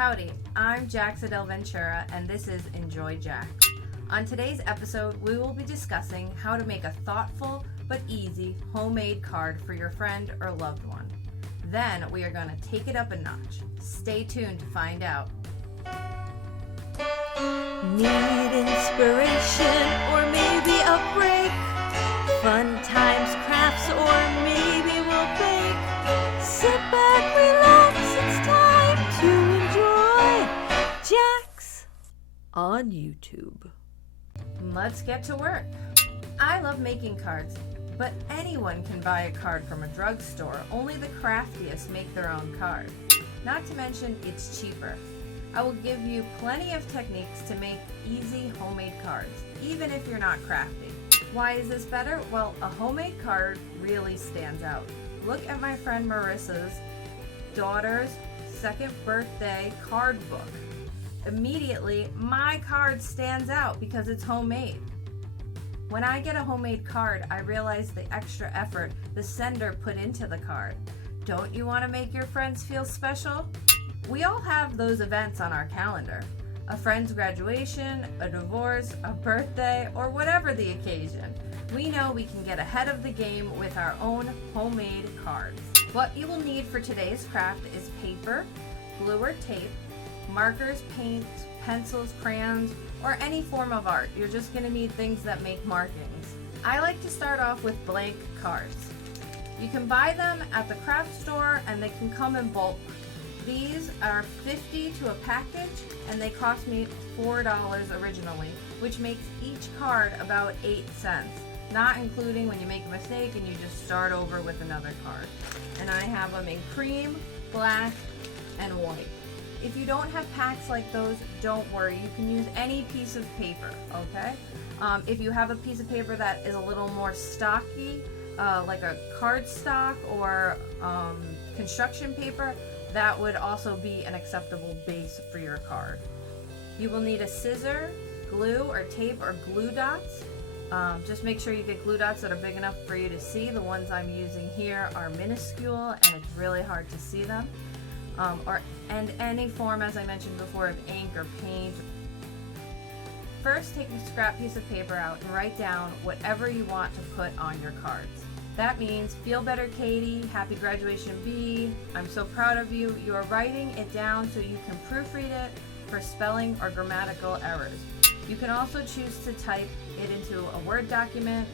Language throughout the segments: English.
Howdy, I'm Jaxadele Ventura and this is Enjoy Jax. On today's episode, we will be discussing how to make a thoughtful but easy homemade card for your friend or loved one. Then we are going to take it up a notch. Stay tuned to find out. Need inspiration or maybe a break? Fun times, crafts, or maybe we'll bake. Sit back, relax, it's time to enjoy Jax on YouTube. Let's get to work. I love making cards, but anyone can buy a card from a drugstore. Only the craftiest make their own card. Not to mention, it's cheaper. I will give you plenty of techniques to make easy homemade cards, even if you're not crafty. Why is this better? Well, a homemade card really stands out. Look at my friend Marissa's daughter's second birthday card book. Immediately, my card stands out because it's homemade. When I get a homemade card, I realize the extra effort the sender put into the card. Don't you want to make your friends feel special? We all have those events on our calendar. A friend's graduation, a divorce, a birthday, or whatever the occasion. We know we can get ahead of the game with our own homemade cards. What you will need for today's craft is paper, glue or tape, markers, paint, pencils, crayons, or any form of art. You're just going to need things that make markings. I like to start off with blank cards. You can buy them at the craft store and they can come in bulk. These are $50 to a package and they cost me $4 originally, which makes each card about 8 cents, not including when you make a mistake and you just start over with another card. And I have them in cream, black, and white. If you don't have packs like those, don't worry. You can use any piece of paper, okay? If you have a piece of paper that is a little more stocky, like a cardstock or construction paper, that would also be an acceptable base for your card. You will need a scissor, glue or tape or glue dots. Just make sure you get glue dots that are big enough for you to see. The ones I'm using here are minuscule and it's really hard to see them. And any form, as I mentioned before, of ink or paint. First, take a scrap piece of paper out and write down whatever you want to put on your cards. That means, feel better, Katie, happy graduation, B, I'm so proud of you. You are writing it down so you can proofread it for spelling or grammatical errors. You can also choose to type it into a Word document.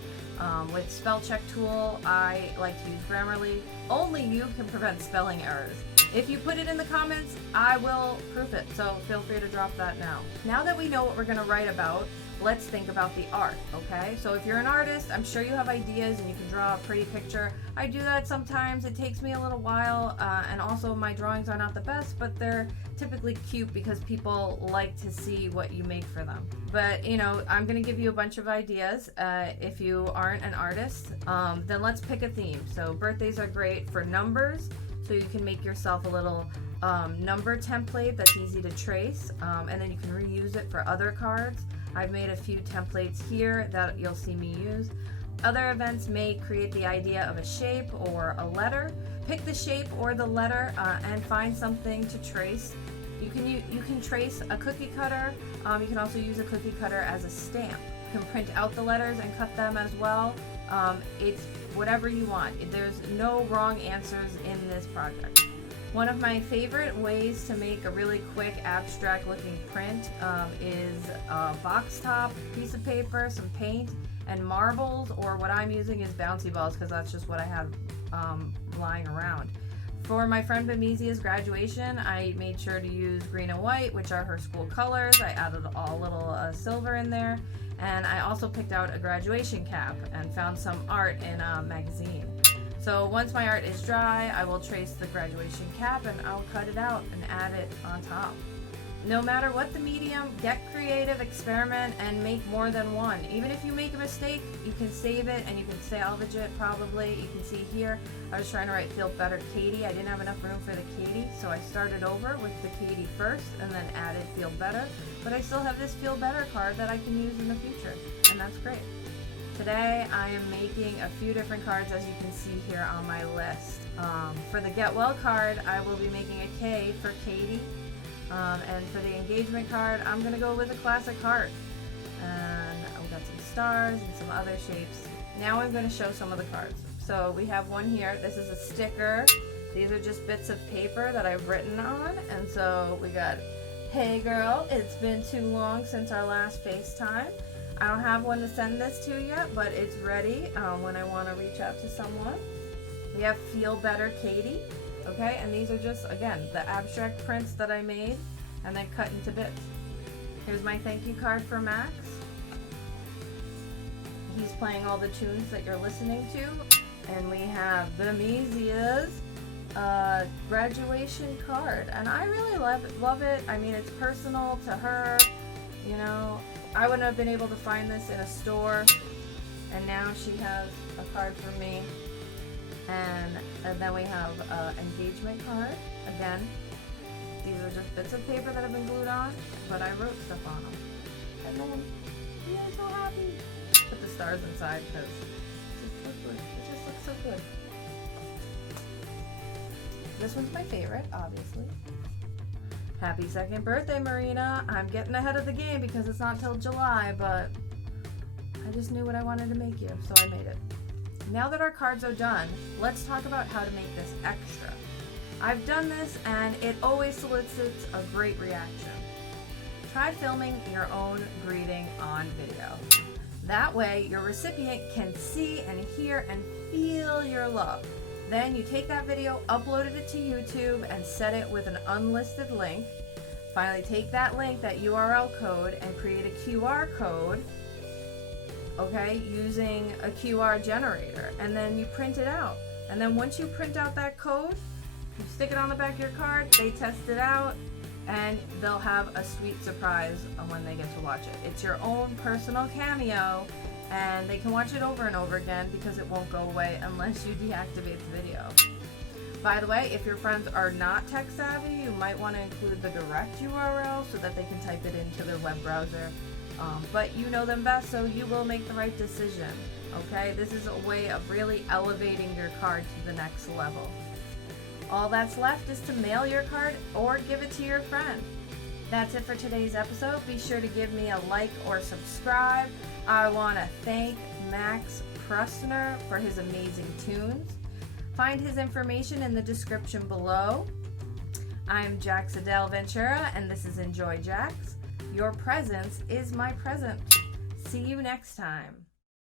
With spell check tool, I like to use Grammarly. Only you can prevent spelling errors. If you put it in the comments, I will proof it, so feel free to drop that now. Now that we know what we're going to write about, let's think about the art, okay? So if you're an artist, I'm sure you have ideas and you can draw a pretty picture. I do that sometimes. It takes me a little while, and also my drawings are not the best, but they're typically cute because people like to see what you make for them. But, you know, I'm going to give you a bunch of ideas. If you aren't an artist, then let's pick a theme. So birthdays are great for numbers. So you can make yourself a little number template that's easy to trace, and then you can reuse it for other cards. I've made a few templates here that you'll see me use. Other events may create the idea of a shape or a letter. Pick the shape or the letter and find something to trace. You can trace a cookie cutter. You can also use a cookie cutter as a stamp. You can print out the letters and cut them as well. It's whatever you want. There's no wrong answers in this project. One of my favorite ways to make a really quick abstract looking print is a box top, piece of paper, some paint, and marbles, or what I'm using is bouncy balls because that's just what I have lying around. For my friend Bamizia's graduation, I made sure to use green and white, which are her school colors. I added a little silver in there. And I also picked out a graduation cap and found some art in a magazine. So once my art is dry, I will trace the graduation cap and I'll cut it out and add it on top. No matter what the medium, get creative, experiment, and make more than one. Even if you make a mistake, you can save it and you can salvage it probably. You can see here, I was trying to write Feel Better Katie. I didn't have enough room for the Katie, so I started over with the Katie first and then added Feel Better. But I still have this Feel Better card that I can use in the future, and that's great. Today I am making a few different cards, as you can see here on my list. For the Get Well card, I will be making a K for Katie. And for the engagement card, I'm gonna go with a classic heart. And we got some stars and some other shapes. Now I'm gonna show some of the cards. So we have one here. This is a sticker. These are just bits of paper that I've written on. And so we got, hey girl, it's been too long since our last FaceTime. I don't have one to send this to yet, but it's ready when I want to reach out to someone. We have Feel Better Katie, okay? And these are just, again, the abstract prints that I made and then cut into bits. Here's my thank you card for Max. He's playing all the tunes that you're listening to. And we have the Mezia's graduation card. And I really love it. I mean, it's personal to her, you know. I wouldn't have been able to find this in a store, and now she has a card for me. And then we have an engagement card. Again, these are just bits of paper that have been glued on, but I wrote stuff on them. And then, I'm so happy. Put the stars inside because it just looks so good. This one's my favorite, obviously. Happy second birthday, Marina. I'm getting ahead of the game because it's not till July, but I just knew what I wanted to make you, so I made it. Now that our cards are done, let's talk about how to make this extra. I've done this and it always solicits a great reaction. Try filming your own greeting on video. That way, your recipient can see and hear and feel your love. Then you take that video, uploaded it to YouTube, and set it with an unlisted link. Finally, take that link, that URL code, and create a QR code, okay, using a QR generator. And then you print it out. And then once you print out that code, you stick it on the back of your card, they test it out, and they'll have a sweet surprise when they get to watch it. It's your own personal cameo, and they can watch it over and over again because it won't go away unless you deactivate the video. By the way, if your friends are not tech savvy, you might want to include the direct URL so that they can type it into their web browser. But you know them best, so you will make the right decision. Okay, this is a way of really elevating your card to the next level. All that's left is to mail your card or give it to your friend. That's it for today's episode. Be sure to give me a like or subscribe. I want to thank Max Pressner for his amazing tunes. Find his information in the description below. I'm Jaxadele Ventura, and this is Enjoy Jax. Your presence is my present. See you next time.